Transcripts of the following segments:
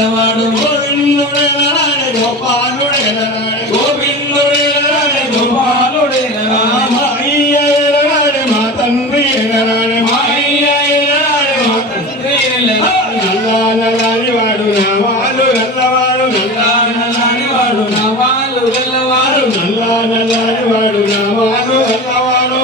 గల్లవాడు గోవిందుడేలనాడే గోపాలుడేలనాడే గోవిందుడేలనాడే గోపాలుడేలనాడే మా అయ్యేలనాడే మా తండ్రి ఏలనాడే మా అయ్యేలనాడే మా తండ్రి ఏలనాడే నల్లా నల్లాని వాడు నావాలు గల్లవాడు నల్లా నల్లాని వాడు నావాలు గల్లవాడు నల్లా నల్లాని వాడు నావాలు గల్లవాడు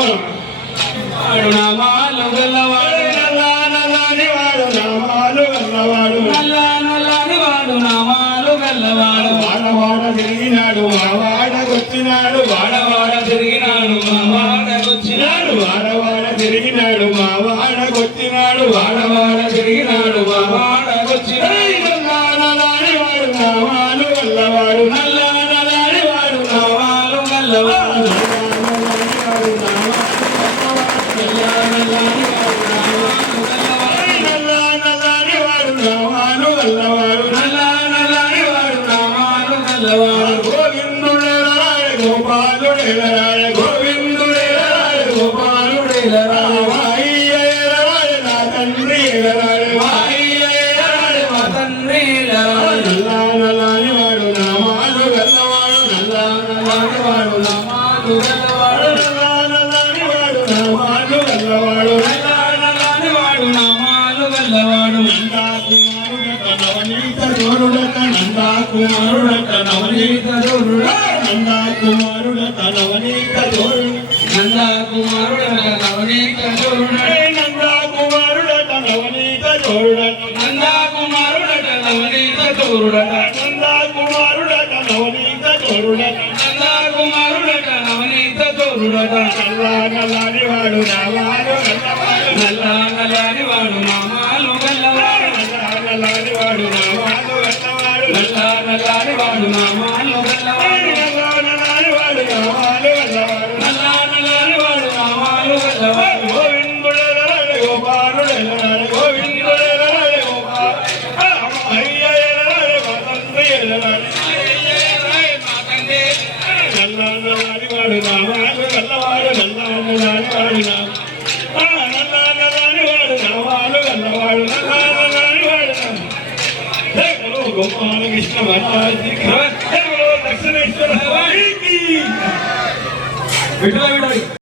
నామాలు గల్లవాడు నల్లా నల్లాని వాడు నామాలు గల్లవాడు నల్లా నల్లాని వాడు నామాలు గల్లవాడు వాడవాడ తిరిగినాడు మా వాడకొచ్చినాడు వాడవాడ తిరిగినాడు మా వాడకొచ్చినాడు వాడవాడ తిరిగినాడు మా వాడకొచ్చినాడు వాడవాడ తిరిగినాడు మా వాడకొచ్చినాడు నల్లా నల్లాని వాడు నామాలు గల్లవాడు నల్లా నల్లాని వాడు నామాలు గల్లవాడు గోవిందుడేలనాడే గోపాలుడేలనాడే గోవిందుడేలనాడే గోపాలుడేలనాడే మా అయ్యేలనాడే నా తండ్రి ఏలనాడే మా అయ్యేలనాడే మా తండ్రి ఏలనాడే నల్లా నల్లాని వాడు నామాలు గల్లవాడు నల్లా నల్లాని వాడు నామాలు గల్లవాడు నల్లా నల్లాని వాడు నామాలు గల్లవాడు నల్లా నల్లాని వాడు నామాలు గల్లవాడు నందా కుమారుడట నవనీత జోరుడా నందా కుమారుడట నవనీత జోరుడా నందా కుమారుడట నవనీత జోరుడా నందా కుమారుడట నవనీత జోరుడా నందా కుమారుడట నవనీత జోరుడా నందా కుమారుడట నవనీత జోరుడా నందా కుమారుడట నవనీత జోరుడా నల్లా నల్లాని వాడు నామాలు గల్లవాడు నల్లా నల్లాని వాడు నామాలు గల్లవాడు నల్లా నల్లాని వాడు నామాలు గల్లవాడు నల్లా నల్లాని వాడు నామాలు గల్లవాడు నల్లా నల్లాని వాడు నామాలు గల్లవాడు నల్లా నల్లాని వాడు నామాలు గల్లవాడు గోవిందుడేలనాడే గోపాలుడేలనాడే గోవిందుడేలనాడే గోపాలు అయ్యేలనాడే మా తండ్రి ఏలనాడే అయ్యేలనాడే మా తండ్రి నల్లా నల్లాని వాడు నామాలు గల్లవాడు నల్లా నల్లాని వాడు నల్లా నల్లాని వాడు నామాలు గల్లవాడు నల్లా నల్లాని వాడు గోపాల కృష్ణ దక్షిణేశ్వర